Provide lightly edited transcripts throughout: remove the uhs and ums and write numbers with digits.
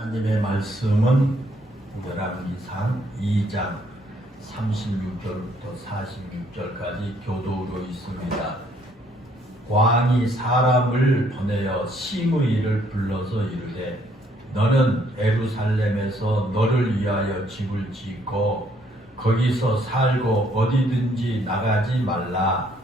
하나님의 말씀은 열왕기상 2장 36절부터 46절까지 교도로 있습니다. 왕이 사람을 보내어 시므이를 불러서 이르되 너는 예루살렘에서 너를 위하여 집을 짓고 거기서 살고 어디든지 나가지 말라.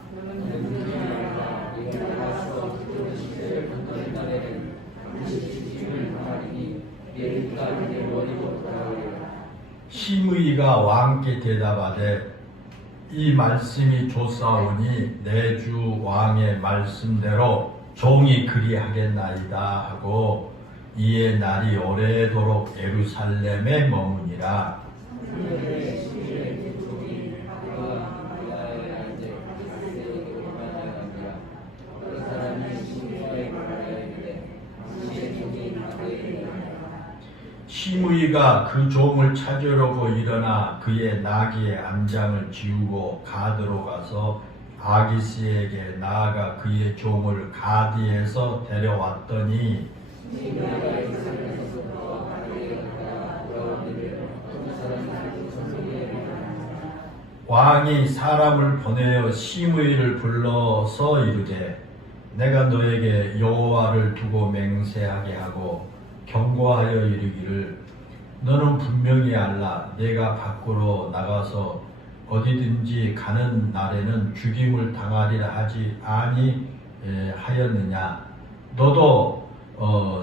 시므이가 왕께 대답하되 이 말씀이 좋사오니 내 주 왕의 말씀대로 종이 그리하겠나이다 하고 이에 날이 오래도록 예루살렘에 머무니라. 시므이가 그 종을 찾으려고 일어나 그의 나귀의 암장을 지우고 가드로 가서 아기스에게 나아가 그의 종을 가디에서 데려왔더니 왕이 사람을 보내어 시므이를 불러서 이르되 내가 너에게 여호와를 두고 맹세하게 하고 경고하여 이르기를 너는 분명히 알라. 내가 밖으로 나가서 어디든지 가는 날에는 죽임을 당하리라 하지 아니하였느냐. 너도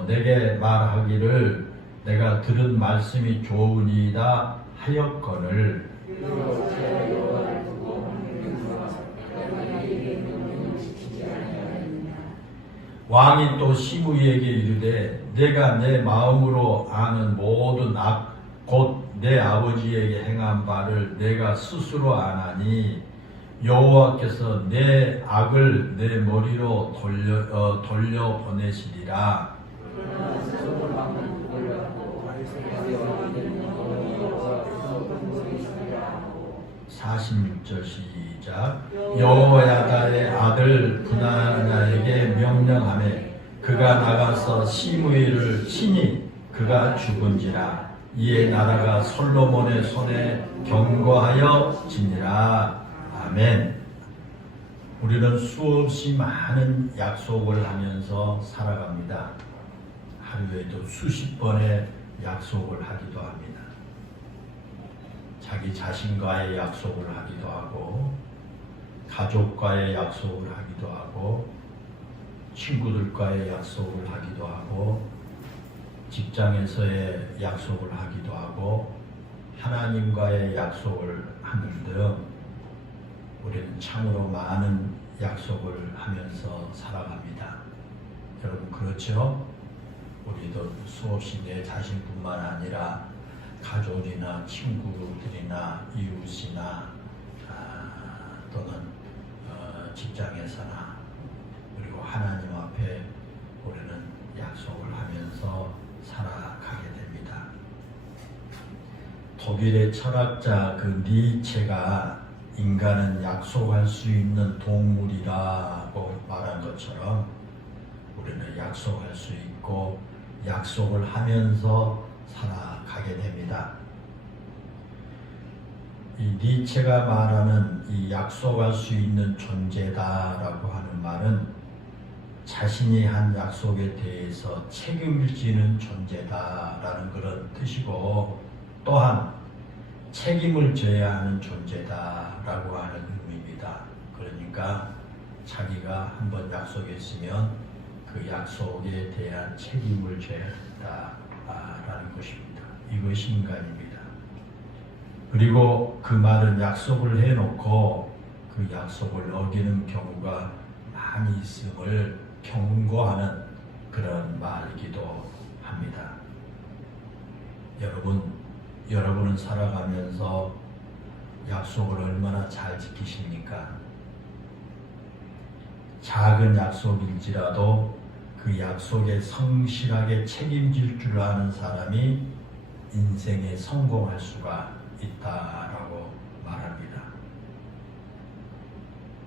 내게 말하기를 내가 들은 말씀이 좋으니이다 하였거늘 왕이 또 시므이에게 이르되 내가 내 마음으로 아는 모든 악 곧 내 아버지에게 행한 바를 내가 스스로 아나니 여호와께서 내 악을 내 머리로 돌려 보내시리라. 46절 시작. 여호야다의 아들 브나야에게 명령하매 그가 나가서 시므이를 치니 그가 죽은지라. 이에 나라가 솔로몬의 손에 경고하여 지니라. 아멘. 우리는 수없이 많은 약속을 하면서 살아갑니다. 하루에도 수십 번의 약속을 하기도 합니다. 자기 자신과의 약속을 하기도 하고 가족과의 약속을 하기도 하고 친구들과의 약속을 하기도 하고 직장에서의 약속을 하기도 하고 하나님과의 약속을 하는 등 우리는 참으로 많은 약속을 하면서 살아갑니다. 여러분 그렇죠? 우리도 수없이 내 자신뿐만 아니라 가족이나 친구들이나 이웃이나 또는 직장에서나 그리고 하나님 앞에 우리는 약속을 하면서 살아가게 됩니다. 독일의 철학자 그 니체가 인간은 약속할 수 있는 동물이라고 말한 것처럼 우리는 약속할 수 있고 약속을 하면서 살아가게 됩니다. 이 니체가 말하는 이 약속할 수 있는 존재다라고 하는 말은 자신이 한 약속에 대해서 책임을 지는 존재다라는 그런 뜻이고 또한 책임을 져야 하는 존재다라고 하는 의미입니다. 그러니까 자기가 한번 약속했으면 그 약속에 대한 책임을 져야 한다라는 것입니다. 이것이 인간입니다. 그리고 그 말은 약속을 해놓고 그 약속을 어기는 경우가 많이 있음을 경고하는 그런 말이기도 합니다. 여러분은 살아가면서 약속을 얼마나 잘 지키십니까? 작은 약속일지라도 그 약속에 성실하게 책임질 줄 아는 사람이 인생에 성공할 수가 있다라고 말합니다.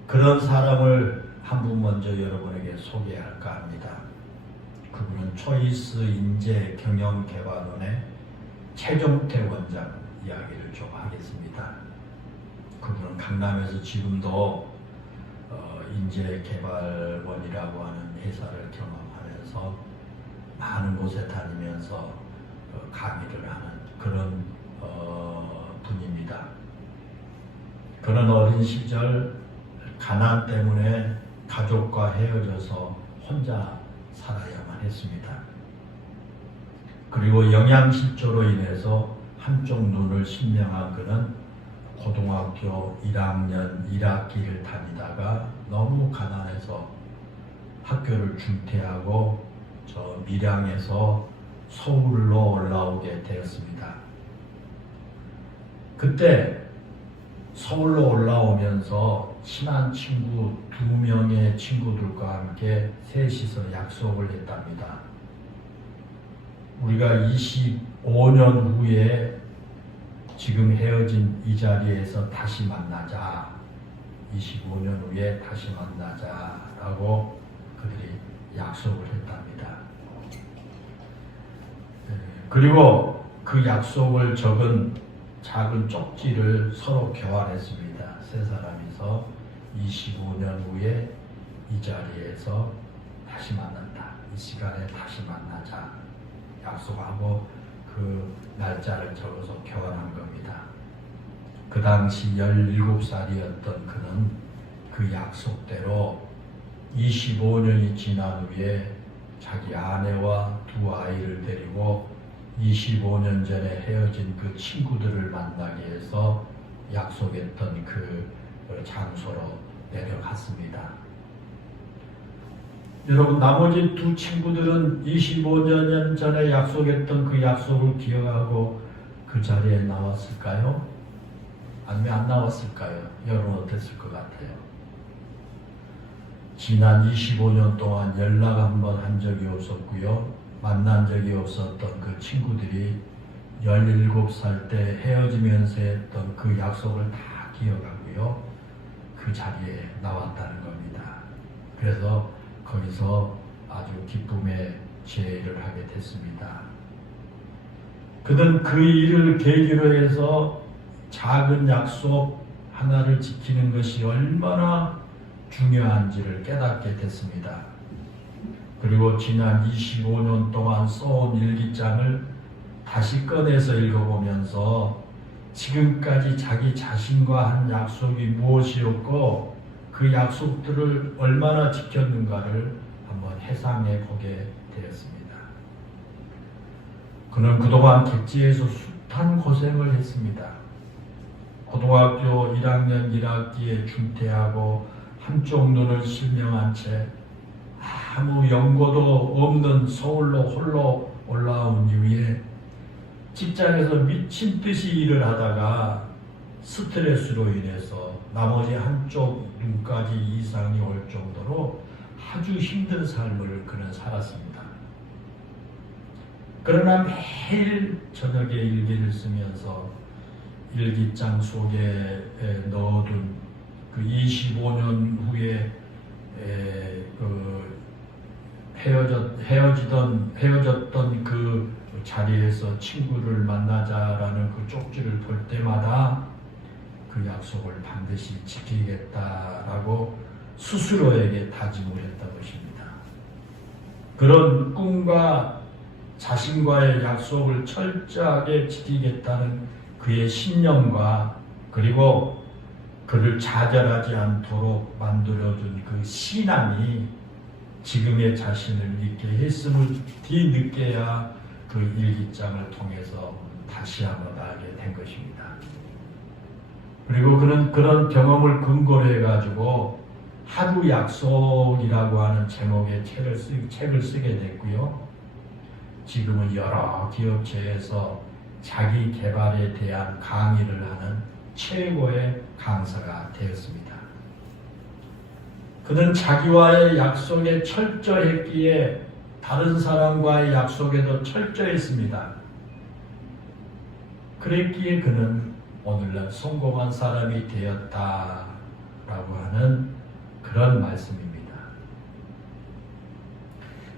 그런 사람을 한 분 먼저 여러분에게 소개할까 합니다. 그분은 초이스 인재 경영 개발원의 최종태 원장 이야기를 좀 하겠습니다. 그분은 강남에서 지금도 인재개발원이라고 하는 회사를 경험하면서 많은 곳에 다니면서 강의를 하는 그런 분입니다. 그런 어린 시절 가난 때문에 가족과 헤어져서 혼자 살아야만 했습니다. 그리고 영양실조로 인해서 한쪽 눈을 실명한 그는 고등학교 1학년 1학기를 다니다가 너무 가난해서 학교를 중퇴하고 저 밀양에서 서울로 올라오게 되었습니다. 그때 서울로 올라오면서 친한 친구 2명의 친구들과 함께 셋이서 약속을 했답니다. 우리가 25년 후에 지금 헤어진 이 자리에서 다시 만나자. 25년 후에 다시 만나자라고 그들이 약속을 했답니다. 그리고 그 약속을 적은 작은 쪽지를 서로 교환했습니다. 세 사람이서 25년 후에 이 자리에서 다시 만난다. 이 시간에 다시 만나자. 약속하고 그 날짜를 적어서 교환한 겁니다. 그 당시 17살이었던 그는 그 약속대로 25년이 지난 후에 자기 아내와 2 아이를 데리고 25년 전에 헤어진 그 친구들을 만나기 위해서 약속했던 그 장소로 내려갔습니다. 여러분, 나머지 2 친구들은 25년 전에 약속했던 그 약속을 기억하고 그 자리에 나왔을까요? 아니면 안 나왔을까요? 여러분 어땠을 것 같아요? 지난 25년 동안 연락 한 번 한 적이 없었고요. 만난 적이 없었던 그 친구들이 17살 때 헤어지면서 했던 그 약속을 다 기억하고요. 그 자리에 나왔다는 겁니다. 그래서 거기서 아주 기쁨의 제의를 하게 됐습니다. 그는 그 일을 계기로 해서 작은 약속 하나를 지키는 것이 얼마나 중요한지를 깨닫게 됐습니다. 그리고 지난 25년 동안 써온 일기장을 다시 꺼내서 읽어보면서 지금까지 자기 자신과 한 약속이 무엇이었고 그 약속들을 얼마나 지켰는가를 한번 회상해 보게 되었습니다. 그는 그동안 객지에서 숱한 고생을 했습니다. 고등학교 1학년 1학기에 중퇴하고 한쪽 눈을 실명한 채 아무 연고도 없는 서울로 홀로 올라온 이후에 직장에서 미친 듯이 일을 하다가 스트레스로 인해서 나머지 한쪽 눈까지 이상이 올 정도로 아주 힘든 삶을 그는 살았습니다. 그러나 매일 저녁에 일기를 쓰면서 일기장 속에 넣어둔 그 25년 후에 헤어졌던 그 자리에서 친구를 만나자라는 그 쪽지를 볼 때마다 그 약속을 반드시 지키겠다라고 스스로에게 다짐을 했던 것입니다. 그런 꿈과 자신과의 약속을 철저하게 지키겠다는 그의 신념과 그리고 그를 좌절하지 않도록 만들어준 그 신앙이 지금의 자신을 있게 했음을 뒤늦게야 그 일기장을 통해서 다시 한번 알게 된 것입니다. 그리고 그는 그런 경험을 근거로 해가지고 하루 약속이라고 하는 제목의 책을 쓰게 됐고요. 지금은 여러 기업체에서 자기 개발에 대한 강의를 하는 최고의 강사가 되었습니다. 그는 자기와의 약속에 철저했기에 다른 사람과의 약속에도 철저했습니다. 그랬기에 그는 오늘날 성공한 사람이 되었다라고 하는 그런 말씀입니다.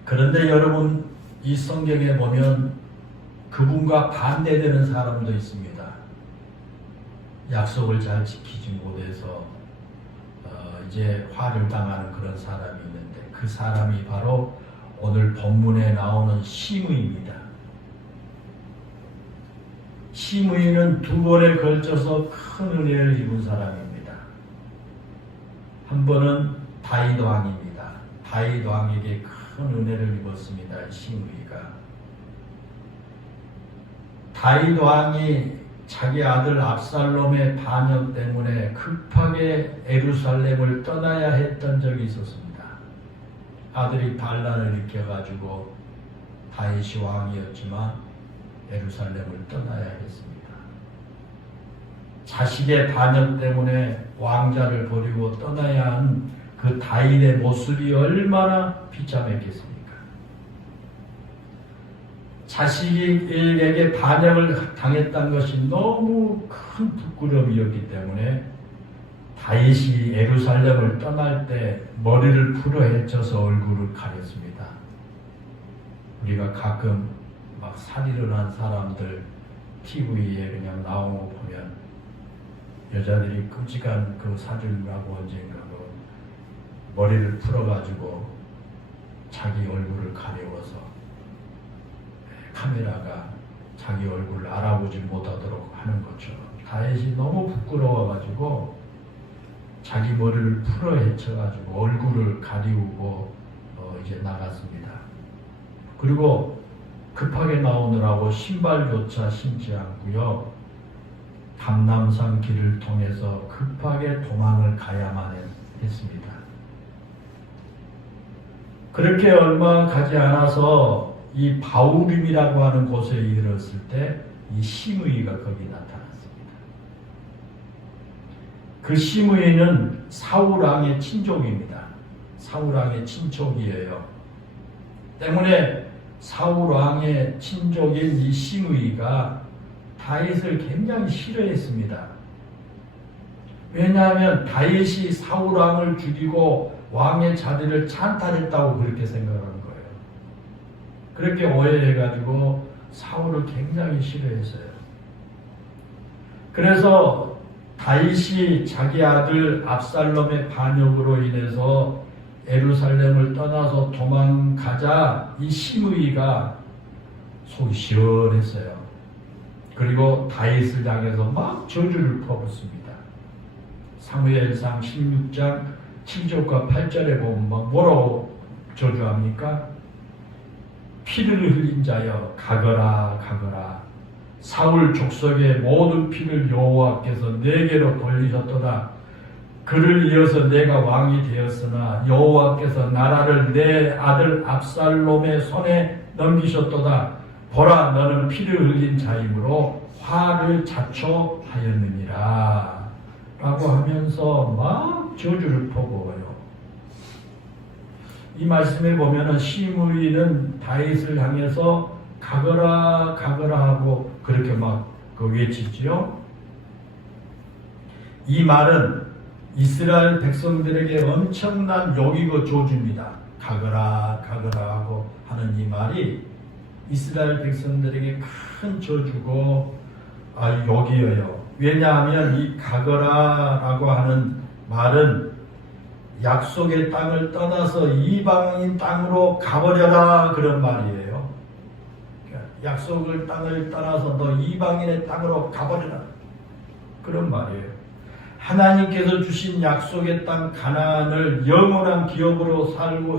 그런데 여러분, 이 성경에 보면 그분과 반대되는 사람도 있습니다. 약속을 잘 지키지 못해서 이제 화를 당하는 그런 사람이 있는데, 그 사람이 바로 오늘 본문에 나오는 시므이입니다. 시므이는 두 번에 걸쳐서 큰 은혜를 입은 사람입니다. 한 번은 다윗 왕입니다. 다윗 왕에게 큰 은혜를 입었습니다. 시므이가. 다윗 왕이 자기 아들 압살롬의 반역 때문에 급하게 예루살렘을 떠나야 했던 적이 있었습니다. 아들이 반란을 일으켜가지고 다윗이 왕이었지만 예루살렘을 떠나야 했습니다. 자식의 반역 때문에 왕자를 버리고 떠나야 한 그 다윗의 모습이 얼마나 비참했겠습니까? 자식에게 반역을 당했던 것이 너무 큰 부끄러움이었기 때문에 다윗이 예루살렘을 떠날 때 머리를 풀어 헤쳐서 얼굴을 가렸습니다. 우리가 가끔 막 살인을 한 사람들 TV에 그냥 나온 거 보면 여자들이 끔찍한 그 사진하고 언젠가 머리를 풀어가지고 자기 얼굴을 가려워서 카메라가 자기 얼굴을 알아보지 못하도록 하는 것처럼 다윗이 너무 부끄러워가지고 자기 머리를 풀어 헤쳐가지고 얼굴을 가리우고 이제 나갔습니다. 그리고 급하게 나오느라고 신발조차 신지 않고요, 감람산 길을 통해서 급하게 도망을 가야만 했습니다. 그렇게 얼마 가지 않아서 이 바우림이라고 하는 곳에 이르렀을 때 이 시므이가 거기 나타났습니다. 그 시므이는 사울 왕의 친족입니다. 사울 왕의 친족이에요. 때문에 사울 왕의 친족인 이 시므이가 다윗을 굉장히 싫어했습니다. 왜냐하면 다윗이 사울 왕을 죽이고 왕의 자리를 찬탈했다고 그렇게 생각하는 거예요. 그렇게 오해해가지고 사울을 굉장히 싫어했어요. 그래서 다윗이 자기 아들 압살롬의 반역으로 인해서 예루살렘을 떠나서 도망가자 이 시므이가 속이 시원했어요. 그리고 다윗을 향해서 막 저주를 퍼붓습니다. 사무엘상 16장 7절과 8절에 보면 뭐라고 저주합니까? 피를 흘린 자여 가거라 가거라. 사울 족속의 모든 피를 여호와께서 내게로 돌리셨도다. 그를 이어서 내가 왕이 되었으나 여호와께서 나라를 내 아들 압살롬의 손에 넘기셨도다. 보라, 너는 피를 흘린 자이므로 화를 자초하였느니라 라고 하면서 막 저주를 퍼부어요. 이 말씀에 보면은 시므이는 다윗을 향해서 가거라 가거라 하고 그렇게 막 외치지요. 이 말은 이스라엘 백성들에게 엄청난 욕이고 조주입니다. 가거라 가거라 하고 하는 이 말이 이스라엘 백성들에게 큰 저주고 욕이에요. 왜냐하면 이 가거라라고 하는 말은 약속의 땅을 떠나서 이방인 땅으로 가버려라 그런 말이에요. 약속의 땅을 떠나서 너 이방인의 땅으로 가버려라 그런 말이에요. 하나님께서 주신 약속의 땅 가나안을 영원한 기업으로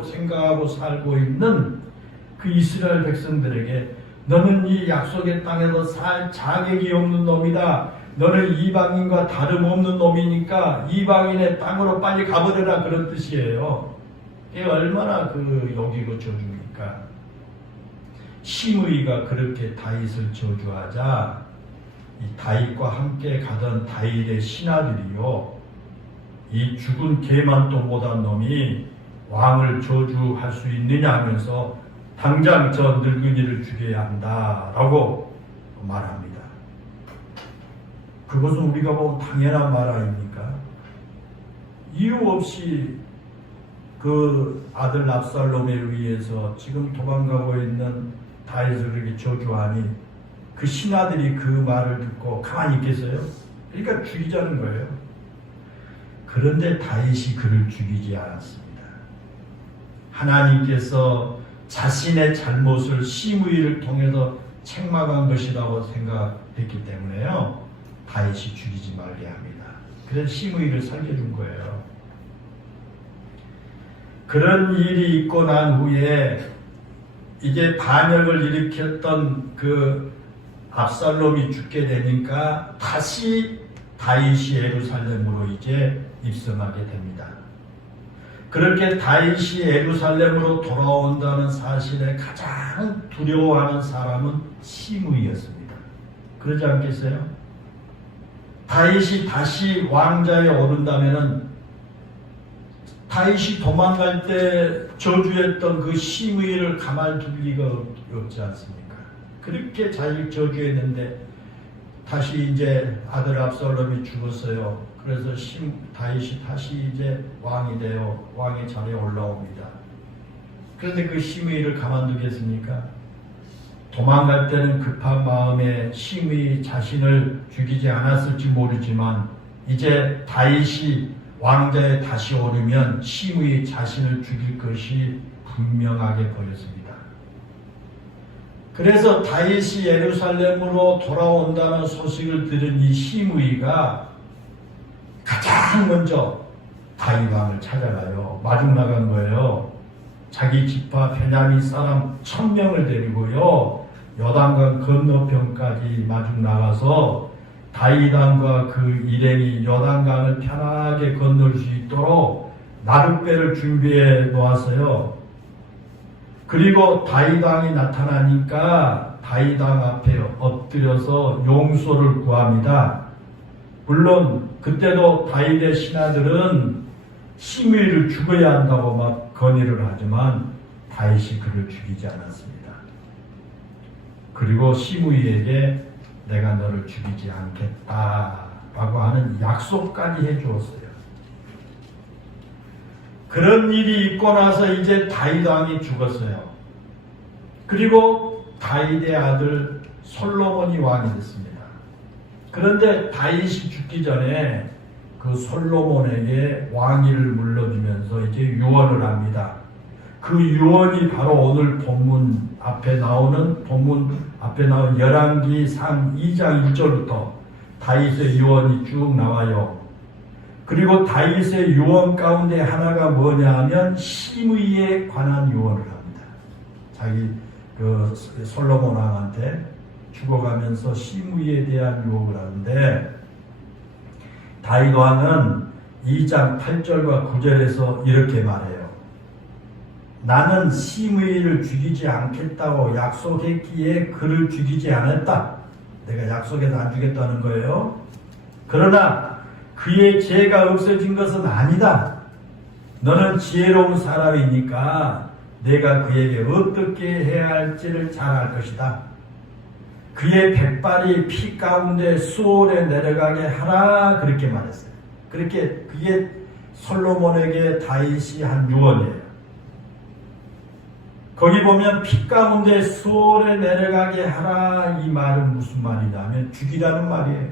생각하고 살고 있는 그 이스라엘 백성들에게 너는 이 약속의 땅에서 살 자격이 없는 놈이다. 너는 이방인과 다름없는 놈이니까 이방인의 땅으로 빨리 가버려라 그런 뜻이에요. 이게 얼마나 그 욕이고 저주입니까? 시므이가 그렇게 다윗을 저주하자 이 다윗과 함께 가던 다윗의 신하들이요, 이 죽은 개만 또 못한 놈이 왕을 저주할 수 있느냐 하면서 당장 저 늙은이를 죽여야 한다라고 말합니다. 그것은 우리가 보면 당연한 말 아닙니까? 이유 없이 그 아들 압살롬에 의해서 지금 도망가고 있는 다윗을 이렇게 저주하니 그 신하들이 그 말을 듣고 가만히 있겠어요? 그러니까 죽이자는 거예요. 그런데 다윗이 그를 죽이지 않았습니다. 하나님께서 자신의 잘못을 시므이를 통해서 책망한 것이라고 생각했기 때문에요. 다윗이 죽이지 말게 합니다. 그래서 시므이를 살려준 거예요. 그런 일이 있고 난 후에 이제 반역을 일으켰던 그 압살롬이 죽게 되니까 다시 다윗이 예루살렘으로 이제 입성하게 됩니다. 그렇게 다윗이 예루살렘으로 돌아온다는 사실에 가장 두려워하는 사람은 시므이였습니다. 그러지 않겠어요? 다윗이 다시 왕좌에 오른다면은 다윗이 도망갈 때 저주했던 그 시므이를 가만둘 리가 없지 않습니까? 그렇게 잘 저주했는데 다시 이제 아들 압살롬이 죽었어요. 그래서 다윗이 다시 이제 왕이 되어 왕의 자리에 올라옵니다. 그런데 그 시므이를 가만두겠습니까? 도망갈 때는 급한 마음에 시므이 자신을 죽이지 않았을지 모르지만 이제 다윗이 왕좌에 다시 오르면 시므이 자신을 죽일 것이 분명하게 보였습니다. 그래서 다윗이 예루살렘으로 돌아온다는 소식을 들은 이 시므이가 가장 먼저 다윗 왕을 찾아가요. 마중 나간 거예요. 자기 지파 베냐민 사람 1000명을 데리고요. 요단강 건너편까지 마중 나가서 다윗 왕과 그 일행이 요단강을 편하게 건널 수 있도록 나룻배를 준비해 놓았어요. 그리고 다윗 왕이 나타나니까 다윗 왕 앞에 엎드려서 용서를 구합니다. 물론 그때도 다윗의 신하들은 시므이를 죽어야 한다고 막 건의를 하지만 다윗이 그를 죽이지 않았습니다. 그리고 시므이에게 내가 너를 죽이지 않겠다라고 하는 약속까지 해주었어요. 그런 일이 있고 나서 이제 다윗 왕이 죽었어요. 그리고 다윗의 아들 솔로몬이 왕이 됐습니다. 그런데 다윗이 죽기 전에 그 솔로몬에게 왕위를 물려주면서 이제 유언을 합니다. 그 유언이 바로 오늘 본문 앞에 나오는 열왕기상 2장 1절부터 다윗의 유언이 쭉 나와요. 그리고 다윗의 유언 가운데 하나가 뭐냐 하면 시므이에 관한 유언을 합니다. 자기 그 솔로몬 왕한테 죽어가면서 시므이에 대한 유언을 하는데 다윗 왕은 2장 8절과 9절에서 이렇게 말해요. 나는 시므이를 죽이지 않겠다고 약속했기에 그를 죽이지 않았다. 내가 약속해서 안 죽였다는 거예요. 그러나 그의 죄가 없어진 것은 아니다. 너는 지혜로운 사람이니까 내가 그에게 어떻게 해야 할지를 잘 알 것이다. 그의 백발이 피 가운데 수월에 내려가게 하라. 그렇게 말했어요. 그게 솔로몬에게 다윗이 한 유언이에요. 거기 보면 피 가운데 수월에 내려가게 하라. 이 말은 무슨 말이냐면 죽이라는 말이에요.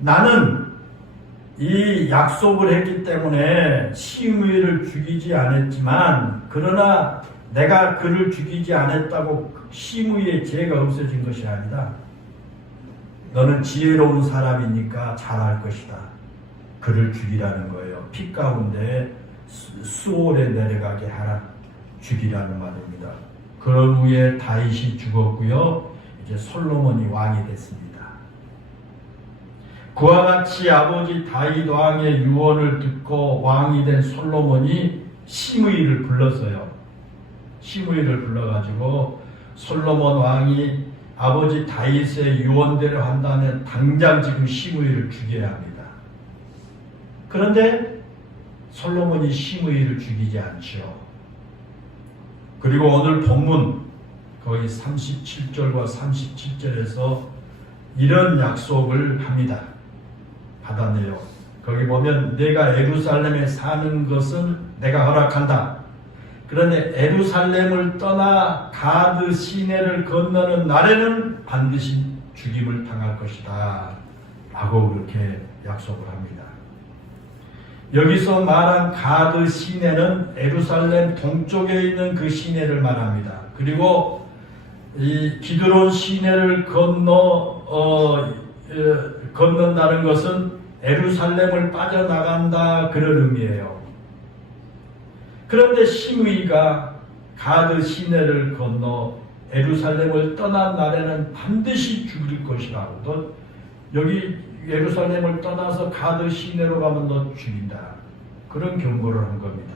나는 이 약속을 했기 때문에 시므이를 죽이지 않았지만 그러나 내가 그를 죽이지 않았다고 시므이의 죄가 없어진 것이 아니다. 너는 지혜로운 사람이니까 잘할 것이다. 그를 죽이라는 거예요. 피 가운데 수월에 내려가게 하라. 죽이라는 말입니다. 그런 후에 다윗이 죽었고요. 이제 솔로몬이 왕이 됐습니다. 그와 같이 아버지 다윗 왕의 유언을 듣고 왕이 된 솔로몬이 시므이를 불렀어요. 시므이를 불러가지고 솔로몬 왕이 아버지 다윗의 유언대로 한다면 당장 지금 시므이를 죽여야 합니다. 그런데 솔로몬이 시므이를 죽이지 않죠. 그리고 오늘 본문 거기 37절과 37절에서 이런 약속을 합니다. 받아내요. 거기 보면 내가 예루살렘에 사는 것은 내가 허락한다. 그런데 예루살렘을 떠나 가드 시내를 건너는 날에는 반드시 죽임을 당할 것이다 라고 그렇게 약속을 합니다. 여기서 말한 가드 시내는 예루살렘 동쪽에 있는 그 시내를 말합니다. 그리고 이 기드론 시내를 건넌다는 것은 예루살렘을 빠져나간다 그런 의미예요. 그런데 시므이가 가드 시내를 건너 예루살렘을 떠난 날에는 반드시 죽일 것이라고. 너 여기 예루살렘을 떠나서 가드 시내로 가면 너 죽인다. 그런 경고를 한 겁니다.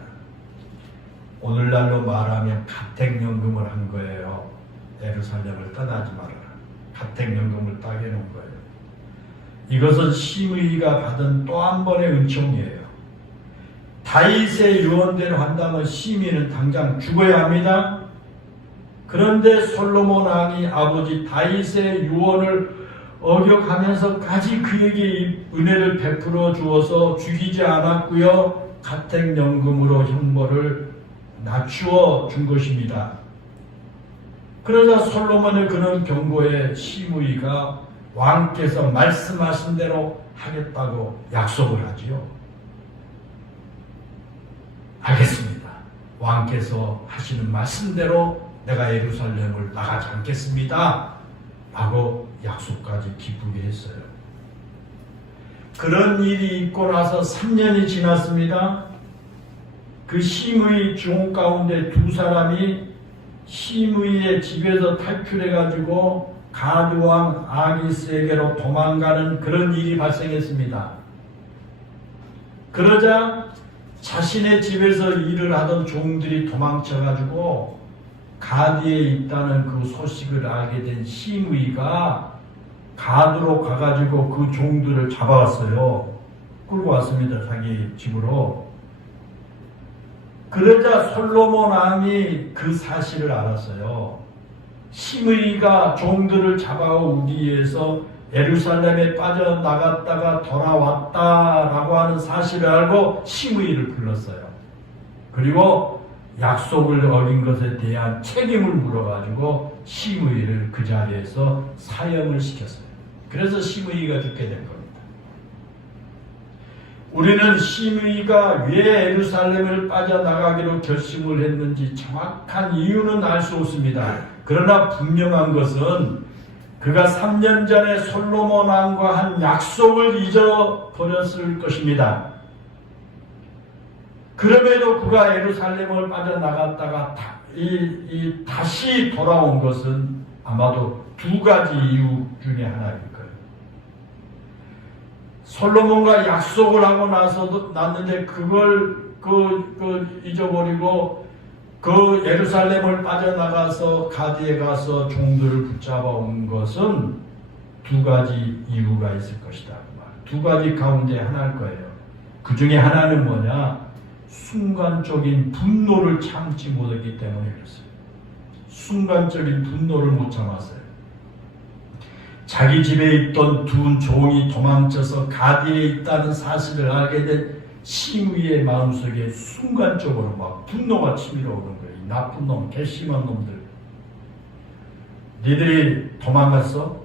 오늘날로 말하면 가택연금을 한 거예요. 예루살렘을 떠나지 말아라. 가택연금을 따게 놓은 거예요. 이것은 시므이가 받은 또 한 번의 은총이에요. 다윗의 유언대로 한다면 시므이는 당장 죽어야 합니다. 그런데 솔로몬 왕이 아버지 다윗의 유언을 어겨가면서까지 그에게 은혜를 베풀어 주어서 죽이지 않았고요. 가택연금으로 형벌을 낮추어 준 것입니다. 그러자 솔로몬의 그런 경고에 시므이가 왕께서 말씀하신 대로 하겠다고 약속을 하지요. 알겠습니다. 왕께서 하시는 말씀대로 내가 예루살렘을 나가지 않겠습니다. 라고 약속까지 기쁘게 했어요. 그런 일이 있고 나서 3년이 지났습니다. 그 시므이 종 가운데 두 사람이 시므이의 집에서 탈출해가지고 가드 왕 아기스에게로 도망가는 그런 일이 발생했습니다. 그러자 자신의 집에서 일을 하던 종들이 도망쳐가지고 가드에 있다는 그 소식을 알게 된 시므이가 가드로 가가지고 그 종들을 잡아왔어요. 끌고 왔습니다. 자기 집으로. 그러자 솔로몬 왕이 그 사실을 알았어요. 시므이가 종들을 잡아오기 위해서 예루살렘에 빠져나갔다가 돌아왔다라고 하는 사실을 알고 시므이를 불렀어요. 그리고 약속을 어긴 것에 대한 책임을 물어가지고 시므이를 그 자리에서 사형을 시켰어요. 그래서 시므이가 죽게 된 겁니다. 우리는 시므이가 왜 예루살렘을 빠져나가기로 결심을 했는지 정확한 이유는 알 수 없습니다. 그러나 분명한 것은 그가 3년 전에 솔로몬 왕과 한 약속을 잊어버렸을 것입니다. 그럼에도 그가 예루살렘을 빠져나갔다가 다시 돌아온 것은 아마도 두 가지 이유 중에 하나일 거예요. 솔로몬과 약속을 하고 났는데 그걸 잊어버리고 그 예루살렘을 빠져나가서 가드에 가서 종들을 붙잡아 온 것은 두 가지 이유가 있을 것이다. 두 가지 가운데 하나일 거예요. 그 중에 하나는 뭐냐? 순간적인 분노를 참지 못했기 때문에 그랬어요. 순간적인 분노를 못 참았어요. 자기 집에 있던 두 종이 도망쳐서 가드에 있다는 사실을 알게 된 시므이의 마음속에 순간적으로 막 분노가 치밀어 오는 거예요. 이 나쁜 놈, 괘씸한 놈들. 니들이 도망갔어?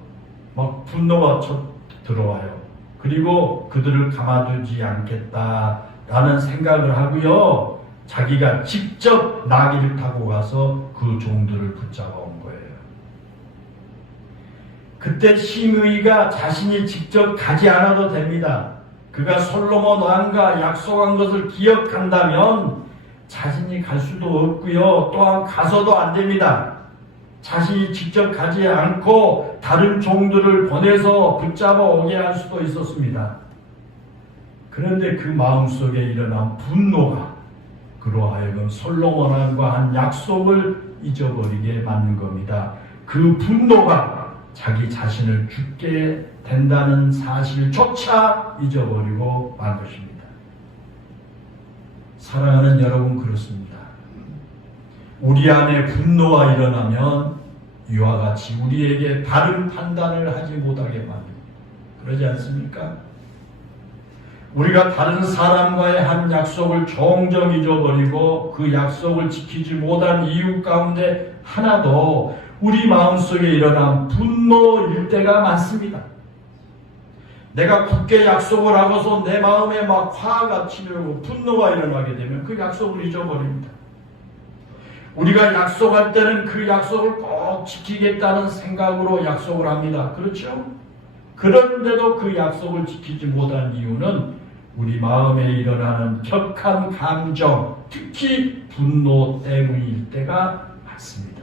막 분노가 들어와요. 그리고 그들을 가만두지 않겠다라는 생각을 하고요. 자기가 직접 나귀를 타고 가서 그 종들을 붙잡아 온 거예요. 그때 시므이가 자신이 직접 가지 않아도 됩니다. 그가 솔로몬 왕과 약속한 것을 기억한다면 자신이 갈 수도 없고요. 또한 가서도 안 됩니다. 자신이 직접 가지 않고 다른 종들을 보내서 붙잡아 오게 할 수도 있었습니다. 그런데 그 마음속에 일어난 분노가 그로 하여금 솔로몬 왕과 한 약속을 잊어버리게 만든 겁니다. 그 분노가 자기 자신을 죽게 된다는 사실조차 잊어버리고 만 것입니다. 사랑하는 여러분, 그렇습니다. 우리 안에 분노가 일어나면 이와 같이 우리에게 바른 판단을 하지 못하게 만듭니다. 그러지 않습니까? 우리가 다른 사람과의 한 약속을 종종 잊어버리고 그 약속을 지키지 못한 이유 가운데 하나도 우리 마음속에 일어난 분노일 때가 많습니다. 내가 굳게 약속을 하고서 내 마음에 막 화가 치밀고 분노가 일어나게 되면 그 약속을 잊어버립니다. 우리가 약속할 때는 그 약속을 꼭 지키겠다는 생각으로 약속을 합니다. 그렇죠? 그런데도 그 약속을 지키지 못한 이유는 우리 마음에 일어나는 격한 감정, 특히 분노 때문일 때가 많습니다.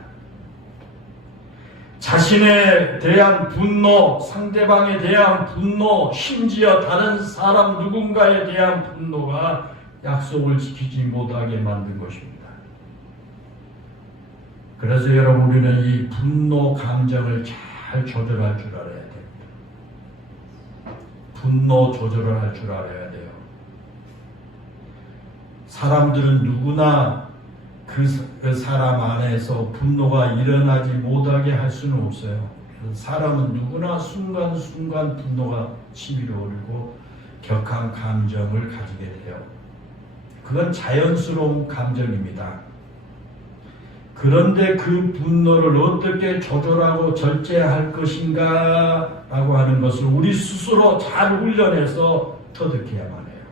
자신에 대한 분노, 상대방에 대한 분노, 심지어 다른 사람 누군가에 대한 분노가 약속을 지키지 못하게 만든 것입니다. 그래서 여러분, 우리는 이 분노 감정을 잘 조절할 줄 알아야 됩니다. 분노 조절을 할 줄 알아야 돼요. 사람들은 누구나 그 사람 안에서 분노가 일어나지 못하게 할 수는 없어요. 사람은 누구나 순간순간 분노가 치밀어 오르고 격한 감정을 가지게 돼요. 그건 자연스러운 감정입니다. 그런데 그 분노를 어떻게 조절하고 절제할 것인가 라고 하는 것을 우리 스스로 잘 훈련해서 터득해야만 해요.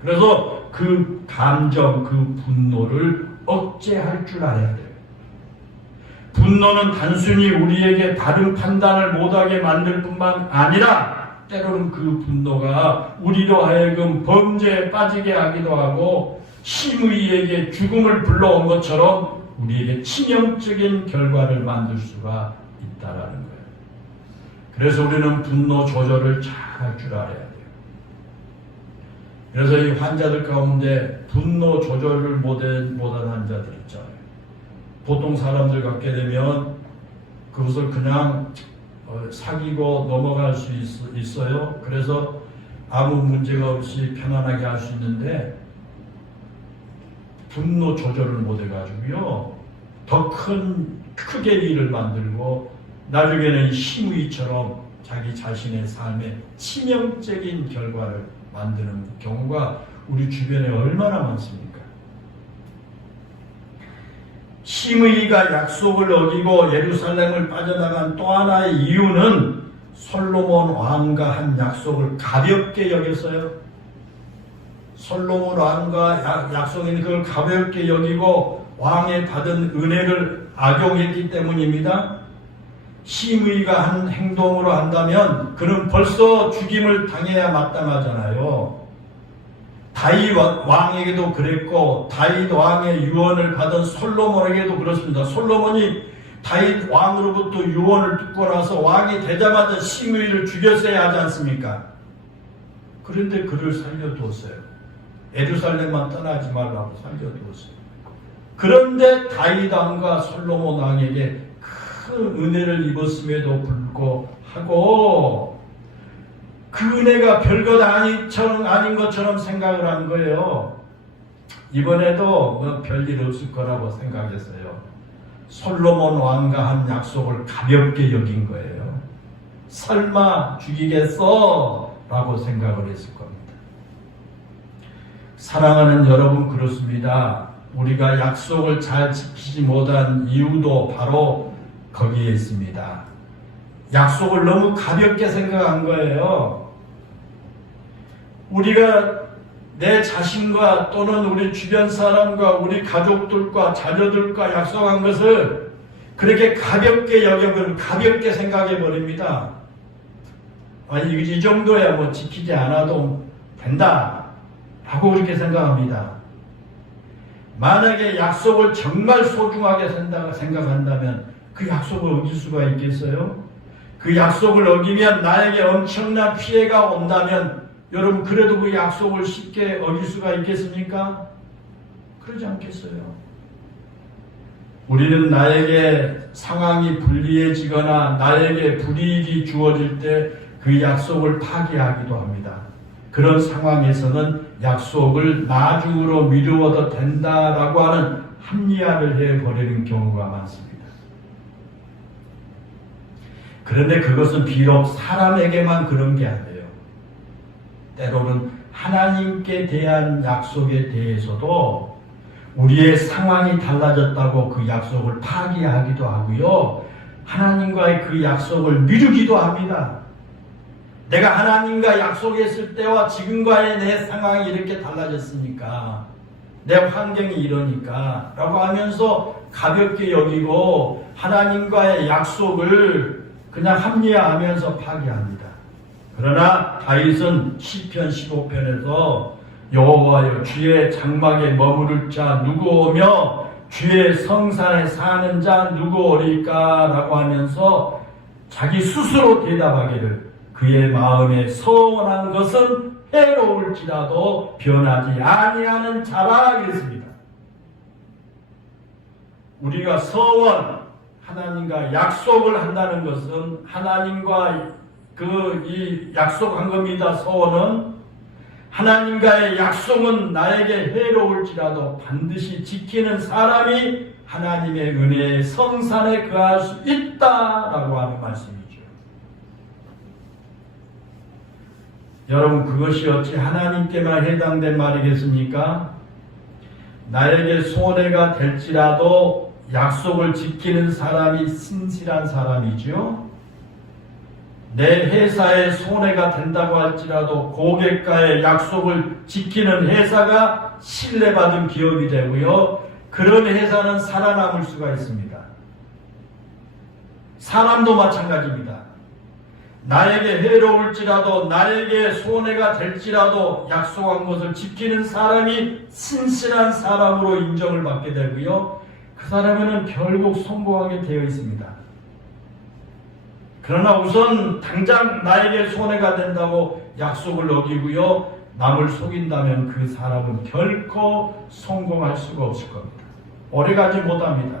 그래서 그 감정, 그 분노를 억제할 줄 알아야 돼요. 분노는 단순히 우리에게 다른 판단을 못하게 만들 뿐만 아니라 때로는 그 분노가 우리로 하여금 범죄에 빠지게 하기도 하고 심의에게 죽음을 불러온 것처럼 우리에게 치명적인 결과를 만들 수가 있다라는 거예요. 그래서 우리는 분노 조절을 잘 할 줄 알아야 돼요. 그래서 이 환자들 가운데 분노 조절을 못한 환자들 있잖아요. 보통 사람들 갖게 되면 그것을 그냥 사귀고 넘어갈 수 있어요. 그래서 아무 문제가 없이 편안하게 할 수 있는데 분노 조절을 못해가지고요, 더 크게 일을 만들고 나중에는 심의처럼 자기 자신의 삶에 치명적인 결과를 만드는 경우가 우리 주변에 얼마나 많습니까? 심의가 약속을 어기고 예루살렘을 빠져나간 또 하나의 이유는 솔로몬 왕과 한 약속을 가볍게 여겼어요. 솔로몬 왕과 약속인 그걸 가볍게 여기고 왕에 받은 은혜를 악용했기 때문입니다. 심의가 한 행동으로 한다면 그는 벌써 죽임을 당해야 마땅하잖아요. 다윗 왕에게도 그랬고 다윗 왕의 유언을 받은 솔로몬에게도 그렇습니다. 솔로몬이 다윗 왕으로부터 유언을 듣고 나서 왕이 되자마자 심의를 죽였어야 하지 않습니까? 그런데 그를 살려두었어요. 예루살렘만 떠나지 말라고 살려두었어요. 그런데 다윗 왕과 솔로몬 왕에게 큰 은혜를 입었음에도 불구하고 그 은혜가 별것 아닌 것처럼 생각을 한 거예요. 이번에도 뭐 별일 없을 거라고 생각했어요. 솔로몬 왕과 한 약속을 가볍게 여긴 거예요. 설마 죽이겠어? 라고 생각을 했을 겁니다. 사랑하는 여러분, 그렇습니다. 우리가 약속을 잘 지키지 못한 이유도 바로 거기에 있습니다. 약속을 너무 가볍게 생각한 거예요. 우리가 내 자신과 또는 우리 주변 사람과 우리 가족들과 자녀들과 약속한 것을 그렇게 가볍게 여겨버리고 가볍게 생각해 버립니다. 이 정도야 뭐 지키지 않아도 된다 라고 그렇게 생각합니다. 만약에 약속을 정말 소중하게 생각한다면 그 약속을 어길 수가 있겠어요? 그 약속을 어기면 나에게 엄청난 피해가 온다면 여러분, 그래도 그 약속을 쉽게 어길 수가 있겠습니까? 그러지 않겠어요. 우리는 나에게 상황이 불리해지거나 나에게 불이익이 주어질 때 그 약속을 파기하기도 합니다. 그런 상황에서는 약속을 나중으로 미루어도 된다라고 하는 합리화를 해버리는 경우가 많습니다. 그런데 그것은 비록 사람에게만 그런 게 아니에요. 때로는 하나님께 대한 약속에 대해서도 우리의 상황이 달라졌다고 그 약속을 파기하기도 하고요. 하나님과의 그 약속을 미루기도 합니다. 내가 하나님과 약속했을 때와 지금과의 내 상황이 이렇게 달라졌으니까, 내 환경이 이러니까 라고 하면서 가볍게 여기고 하나님과의 약속을 그냥 합리화하면서 파기합니다. 그러나 다윗은 시편 15편에서 여호와여 주의 장막에 머무를 자 누구 오며 주의 성산에 사는 자 누구 오리까 라고 하면서 자기 스스로 대답하기를 그의 마음에 서원한 것은 해로울지라도 변하지 아니하는 자라 그랬습니다. 우리가 서원, 하나님과 약속을 한다는 것은 하나님과 이 약속한 겁니다. 서원은 하나님과의 약속은 나에게 해로울지라도 반드시 지키는 사람이 하나님의 은혜의 성산에 거할 수 있다라고 하는 말씀이죠. 여러분, 그것이 어찌 하나님께만 해당된 말이겠습니까? 나에게 손해가 될지라도 약속을 지키는 사람이 신실한 사람이죠. 내 회사에 손해가 된다고 할지라도 고객과의 약속을 지키는 회사가 신뢰받은 기업이 되고요. 그런 회사는 살아남을 수가 있습니다. 사람도 마찬가지입니다. 나에게 해로울지라도 나에게 손해가 될지라도 약속한 것을 지키는 사람이 신실한 사람으로 인정을 받게 되고요. 그 사람에는 결국 성공하게 되어 있습니다. 그러나 우선 당장 나에게 손해가 된다고 약속을 어기고요. 남을 속인다면 그 사람은 결코 성공할 수가 없을 겁니다. 오래가지 못합니다.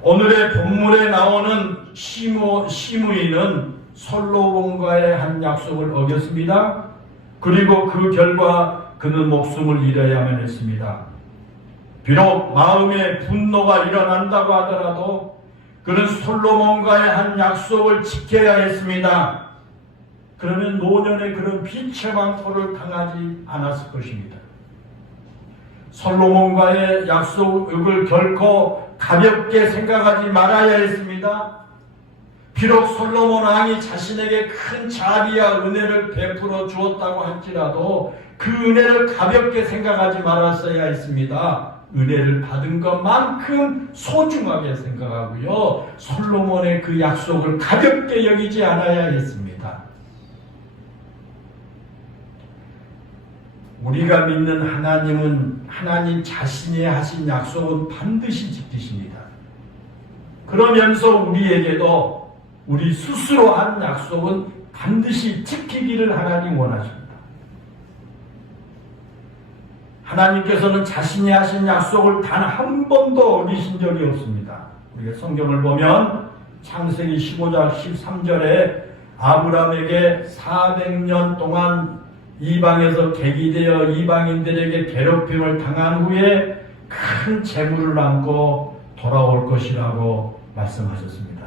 오늘의 본문에 나오는 시므이는 솔로몬과의 한 약속을 어겼습니다. 그리고 그 결과 그는 목숨을 잃어야만 했습니다. 비록 마음에 분노가 일어난다고 하더라도 그는 솔로몬과의 한 약속을 지켜야 했습니다. 그러면 노년의 그런 비체망토를 당하지 않았을 것입니다. 솔로몬과의 약속을 결코 가볍게 생각하지 말아야 했습니다. 비록 솔로몬 왕이 자신에게 큰 자비와 은혜를 베풀어 주었다고 할지라도 그 은혜를 가볍게 생각하지 말았어야 했습니다. 은혜를 받은 것만큼 소중하게 생각하고요. 솔로몬의 그 약속을 가볍게 여기지 않아야 했습니다. 우리가 믿는 하나님은 하나님 자신이 하신 약속은 반드시 지키십니다. 그러면서 우리에게도 우리 스스로 한 약속은 반드시 지키기를 하나님 원하십니다. 하나님께서는 자신이 하신 약속을 단 한 번도 어기신 적이 없습니다. 우리가 성경을 보면 창세기 15장 13절에 아브라함에게 400년 동안 이방에서 객이되어 이방인들에게 괴롭힘을 당한 후에 큰 재물을 안고 돌아올 것이라고 말씀하셨습니다.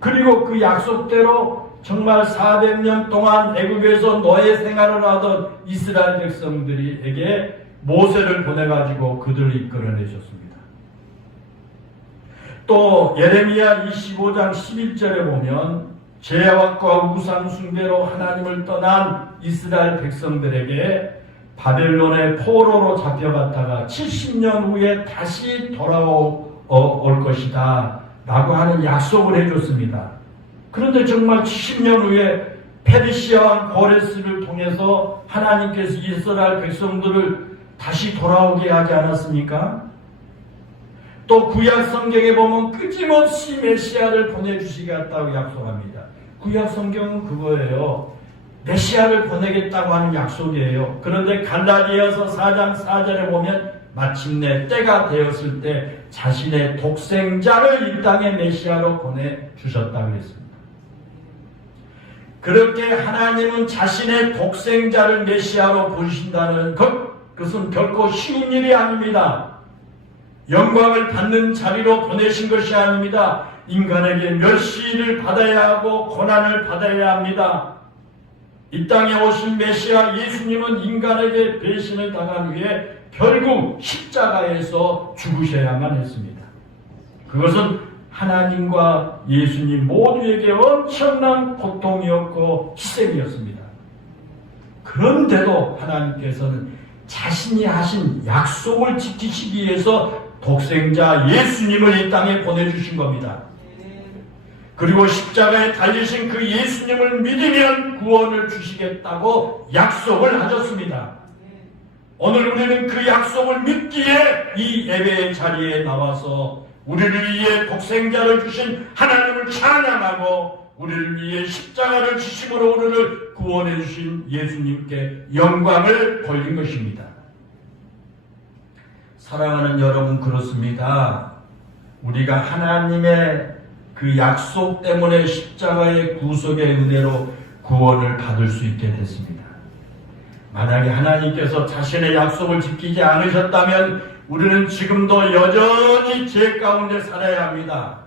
그리고 그 약속대로 정말 400년 동안 애굽에서 노예 생활을 하던 이스라엘 백성들에게 모세를 보내가지고 그들을 이끌어내셨습니다. 또 예레미야 25장 11절에 보면 죄악과 우상 숭배로 하나님을 떠난 이스라엘 백성들에게 바벨론의 포로로 잡혀갔다가 70년 후에 다시 돌아올 것이다 라고 하는 약속을 해줬습니다. 그런데 정말 70년 후에 페르시아 왕 고레스를 통해서 하나님께서 이스라엘 백성들을 다시 돌아오게 하지 않았습니까? 또 구약 성경에 보면 끊임없이 메시아를 보내주시겠다고 약속합니다. 구약 성경은 그거예요. 메시아를 보내겠다고 하는 약속이에요. 그런데 갈라디아서 4장 4절에 보면 마침내 때가 되었을 때 자신의 독생자를 이 땅에 메시아로 보내주셨다고 했습니다. 그렇게 하나님은 자신의 독생자를 메시아로 부르신다는 그것은 결코 쉬운 일이 아닙니다. 영광을 받는 자리로 보내신 것이 아닙니다. 인간에게 멸시를 받아야 하고 고난을 받아야 합니다. 이 땅에 오신 메시아 예수님은 인간에게 배신을 당한 후에 결국 십자가에서 죽으셔야만 했습니다. 그것은 하나님과 예수님 모두에게 엄청난 고통이었고 희생이었습니다. 그런데도 하나님께서는 자신이 하신 약속을 지키시기 위해서 독생자 예수님을 이 땅에 보내주신 겁니다. 그리고 십자가에 달리신 그 예수님을 믿으면 구원을 주시겠다고 약속을 하셨습니다. 오늘 우리는 그 약속을 믿기에 이 예배의 자리에 나와서 우리를 위해 독생자를 주신 하나님을 찬양하고 우리를 위해 십자가를 지심으로 우리를 구원해 주신 예수님께 영광을 돌린 것입니다. 사랑하는 여러분, 그렇습니다. 우리가 하나님의 그 약속 때문에 십자가의 구속의 은혜로 구원을 받을 수 있게 됐습니다. 만약에 하나님께서 자신의 약속을 지키지 않으셨다면 우리는 지금도 여전히 죄 가운데 살아야 합니다.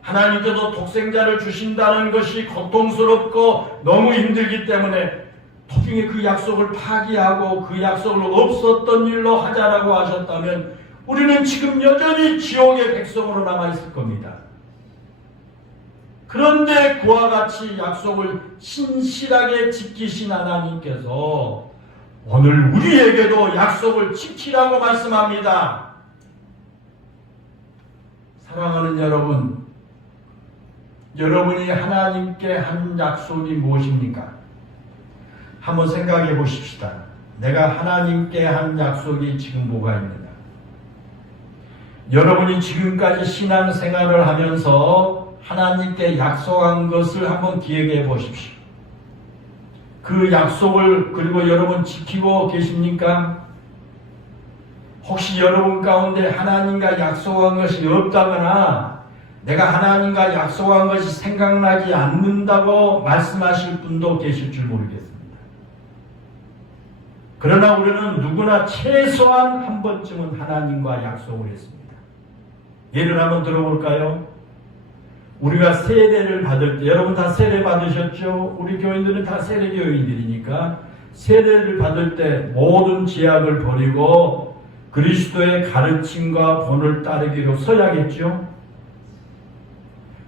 하나님께서 독생자를 주신다는 것이 고통스럽고 너무 힘들기 때문에 도중에 그 약속을 파기하고 그 약속을 없었던 일로 하자라고 하셨다면 우리는 지금 여전히 지옥의 백성으로 남아있을 겁니다. 그런데 그와 같이 약속을 신실하게 지키신 하나님께서 오늘 우리에게도 약속을 지키라고 말씀합니다. 사랑하는 여러분, 여러분이 하나님께 한 약속이 무엇입니까? 한번 생각해 보십시다. 내가 하나님께 한 약속이 지금 뭐가 있느냐? 여러분이 지금까지 신앙생활을 하면서 하나님께 약속한 것을 한번 기억해 보십시오. 그 약속을 그리고 여러분 지키고 계십니까? 혹시 여러분 가운데 하나님과 약속한 것이 없다거나 내가 하나님과 약속한 것이 생각나지 않는다고 말씀하실 분도 계실 줄 모르겠습니다. 그러나 우리는 누구나 최소한 한 번쯤은 하나님과 약속을 했습니다. 예를 한번 들어볼까요? 우리가 세례를 받을 때, 여러분 다 세례 받으셨죠? 우리 교인들은 다 세례 교인들이니까 세례를 받을 때 모든 제약을 버리고 그리스도의 가르침과 본을 따르기로 서약했죠.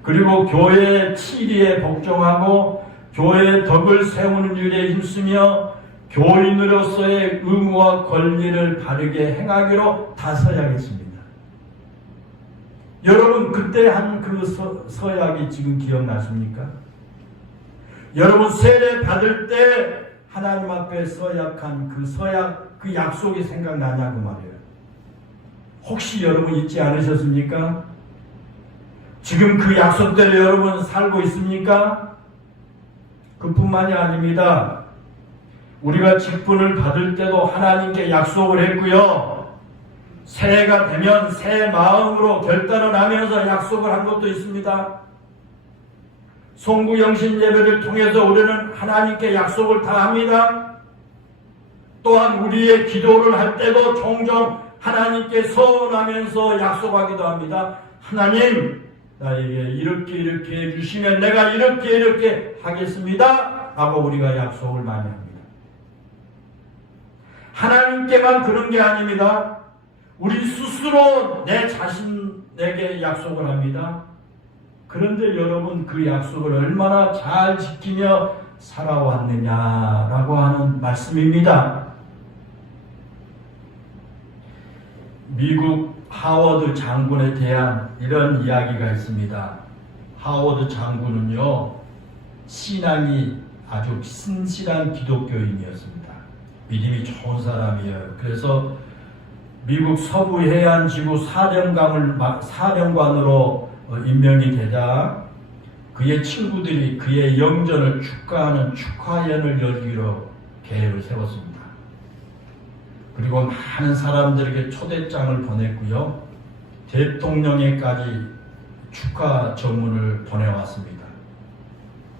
그리고 교회의 치리에 복종하고 교회의 덕을 세우는 일에 힘쓰며 교인으로서의 의무와 권리를 바르게 행하기로 다 서약했습니다. 여러분 그때 한 그 서약이 지금 기억나십니까? 여러분 세례 받을 때 하나님 앞에 서약한 그 서약, 그 약속이 생각나냐고 말이에요. 혹시 여러분 잊지 않으셨습니까? 지금 그 약속대로 여러분 살고 있습니까? 그뿐만이 아닙니다. 우리가 직분을 받을 때도 하나님께 약속을 했고요. 새해가 되면 새 마음으로 결단을 하면서 약속을 한 것도 있습니다. 송구영신 예배를 통해서 우리는 하나님께 약속을 다 합니다. 또한 우리의 기도를 할 때도 종종 하나님께 서원하면서 약속하기도 합니다. 하나님, 나에게 이렇게 해주시면 내가 이렇게 하겠습니다 하고 우리가 약속을 많이 합니다. 하나님께만 그런 게 아닙니다. 우리 스스로 내 자신에게 약속을 합니다. 그런데 여러분 그 약속을 얼마나 잘 지키며 살아왔느냐라고 하는 말씀입니다. 미국 하워드 장군에 대한 이런 이야기가 있습니다. 하워드 장군은요, 신앙이 아주 신실한 기독교인이었습니다. 믿음이 좋은 사람이에요. 그래서 미국 서부 해안지구 사령관으로 임명이 되자 그의 친구들이 그의 영전을 축하하는 축하연을 열기로 계획을 세웠습니다. 그리고 많은 사람들에게 초대장을 보냈고요. 대통령에까지 축하 전문을 보내왔습니다.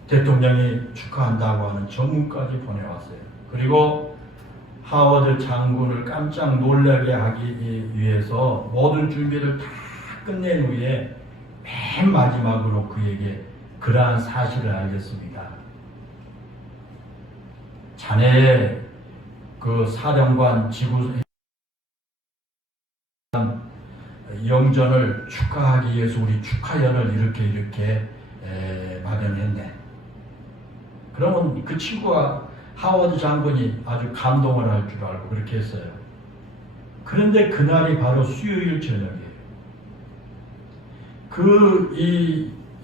대통령이 축하한다고 하는 전문까지 보내왔어요. 그리고 하워드 장군을 깜짝 놀라게 하기 위해서 모든 준비를 다 끝낸 후에 맨 마지막으로 그에게 그러한 사실을 알렸습니다. 자네의 그 사령관 지구 영전을 축하하기 위해서 우리 축하연을 이렇게 마련했네. 그러면 그 친구가 하워드 장군이 아주 감동을 할 줄 알고 그렇게 했어요. 그런데 그날이 바로 수요일 저녁이에요.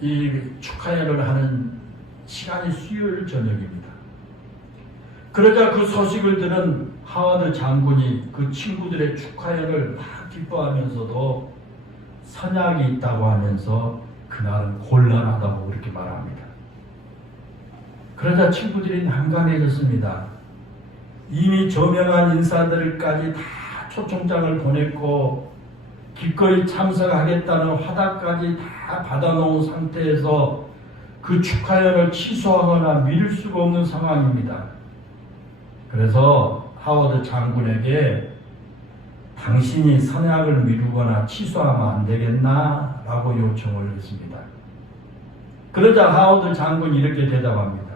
이 축하연을 하는 시간이 수요일 저녁입니다. 그러자 그 소식을 들은 하워드 장군이 그 친구들의 축하연을 막 기뻐하면서도 선약이 있다고 하면서 그날은 곤란하다고 그렇게 말합니다. 그러자 친구들이 난감해졌습니다. 이미 저명한 인사들까지 다 초청장을 보냈고 기꺼이 참석하겠다는 화답까지 다 받아놓은 상태에서 그 축하연을 취소하거나 미룰 수가 없는 상황입니다. 그래서 하워드 장군에게 당신이 선약을 미루거나 취소하면 안 되겠나? 라고 요청을 했습니다. 그러자 하워드 장군이 이렇게 대답합니다.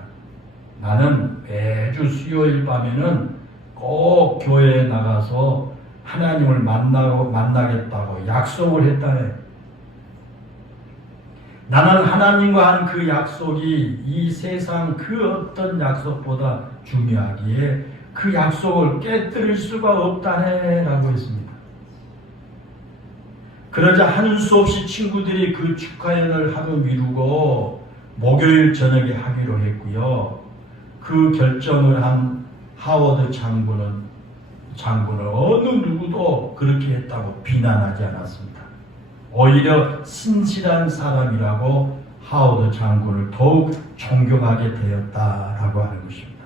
나는 매주 수요일 밤에는 꼭 교회에 나가서 하나님을 만나겠다고 약속을 했다네. 나는 하나님과 한 그 약속이 이 세상 그 어떤 약속보다 중요하기에 그 약속을 깨뜨릴 수가 없다네 라고 했습니다. 그러자 하는 수 없이 친구들이 그 축하연을 하루 미루고 목요일 저녁에 하기로 했고요. 그 결정을 한 하워드 장군은 어느 누구도 그렇게 했다고 비난하지 않았습니다. 오히려 신실한 사람이라고 하워드 장군을 더욱 존경하게 되었다라고 하는 것입니다.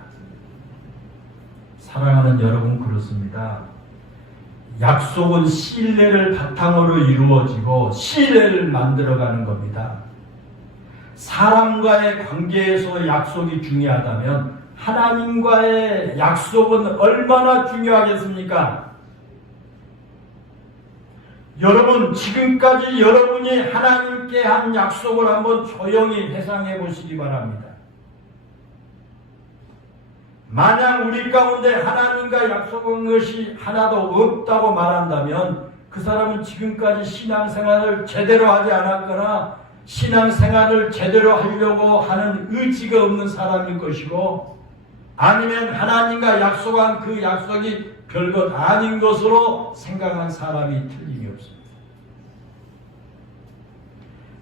사랑하는 여러분, 그렇습니다. 약속은 신뢰를 바탕으로 이루어지고 신뢰를 만들어가는 겁니다. 사람과의 관계에서 약속이 중요하다면 하나님과의 약속은 얼마나 중요하겠습니까? 여러분, 지금까지 여러분이 하나님께 한 약속을 한번 조용히 회상해 보시기 바랍니다. 만약 우리 가운데 하나님과 약속한 것이 하나도 없다고 말한다면 그 사람은 지금까지 신앙생활을 제대로 하지 않았거나 신앙생활을 제대로 하려고 하는 의지가 없는 사람일 것이고, 아니면 하나님과 약속한 그 약속이 별것 아닌 것으로 생각한 사람이 틀림이 없습니다.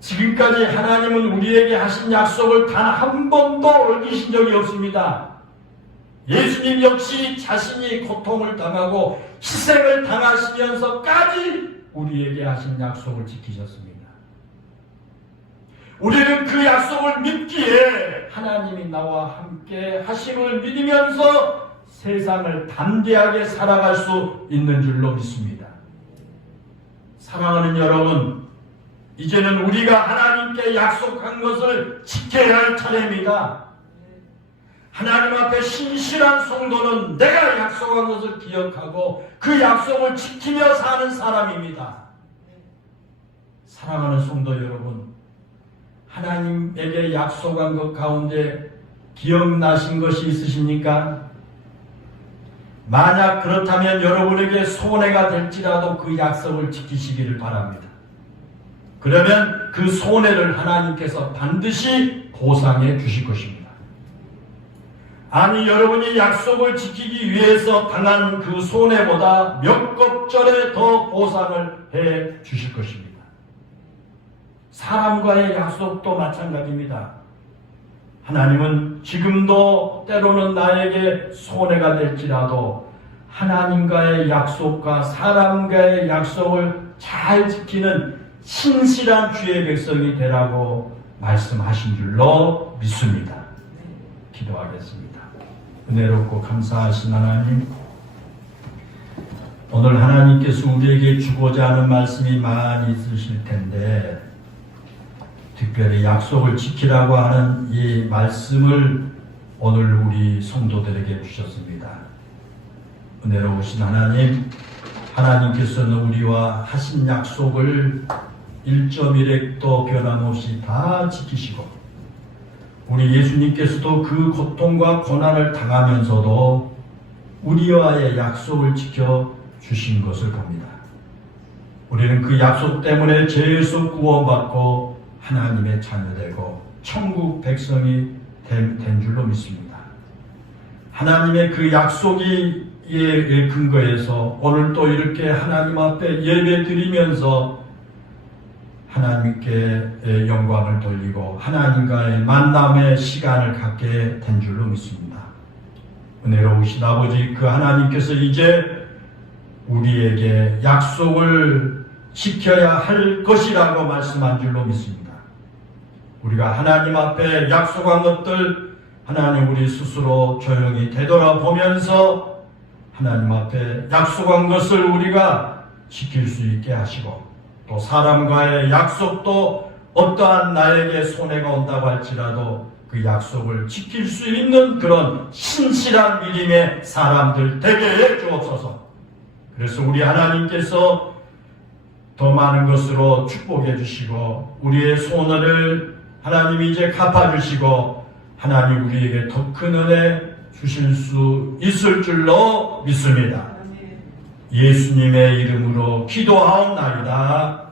지금까지 하나님은 우리에게 하신 약속을 단 한 번도 어기신 적이 없습니다. 예수님 역시 자신이 고통을 당하고 희생을 당하시면서까지 우리에게 하신 약속을 지키셨습니다. 우리는 그 약속을 믿기에 하나님이 나와 함께 하심을 믿으면서 세상을 담대하게 살아갈 수 있는 줄로 믿습니다. 사랑하는 여러분, 이제는 우리가 하나님께 약속한 것을 지켜야 할 차례입니다. 하나님 앞에 신실한 성도는 내가 약속한 것을 기억하고 그 약속을 지키며 사는 사람입니다. 사랑하는 성도 여러분, 하나님에게 약속한 것 가운데 기억나신 것이 있으십니까? 만약 그렇다면 여러분에게 손해가 될지라도 그 약속을 지키시기를 바랍니다. 그러면 그 손해를 하나님께서 반드시 보상해 주실 것입니다. 아니, 여러분이 약속을 지키기 위해서 당한 그 손해보다 몇 겁절에 더 보상을 해 주실 것입니다. 사람과의 약속도 마찬가지입니다. 하나님은 지금도 때로는 나에게 손해가 될지라도 하나님과의 약속과 사람과의 약속을 잘 지키는 신실한 주의 백성이 되라고 말씀하신 줄로 믿습니다. 기도하겠습니다. 은혜롭고 감사하신 하나님, 오늘 하나님께서 우리에게 주고자 하는 말씀이 많이 있으실 텐데 특별히 약속을 지키라고 하는 이 말씀을 오늘 우리 성도들에게 주셨습니다. 은혜로우신 하나님, 하나님께서는 우리와 하신 약속을 1.1획도 변함없이 다 지키시고 우리 예수님께서도 그 고통과 고난을 당하면서도 우리와의 약속을 지켜 주신 것을 봅니다. 우리는 그 약속 때문에 죄에서 구원받고 하나님의 자녀되고 천국 백성이 된 줄로 믿습니다. 하나님의 그 약속이 근거해서 오늘 또 이렇게 하나님 앞에 예배 드리면서 하나님께 영광을 돌리고 하나님과의 만남의 시간을 갖게 된 줄로 믿습니다. 은혜로우신 아버지, 그 하나님께서 이제 우리에게 약속을 지켜야 할 것이라고 말씀한 줄로 믿습니다. 우리가 하나님 앞에 약속한 것들 하나님 우리 스스로 조용히 되돌아보면서 하나님 앞에 약속한 것을 우리가 지킬 수 있게 하시고, 또 사람과의 약속도 어떠한 나에게 손해가 온다고 할지라도 그 약속을 지킬 수 있는 그런 신실한 믿음의 사람들 되게 해 주옵소서. 그래서 우리 하나님께서 더 많은 것으로 축복해 주시고 우리의 소원을 하나님이 이제 갚아주시고 하나님 우리에게 더 큰 은혜 주실 수 있을 줄로 믿습니다. 예수님의 이름으로 기도하옵나이다.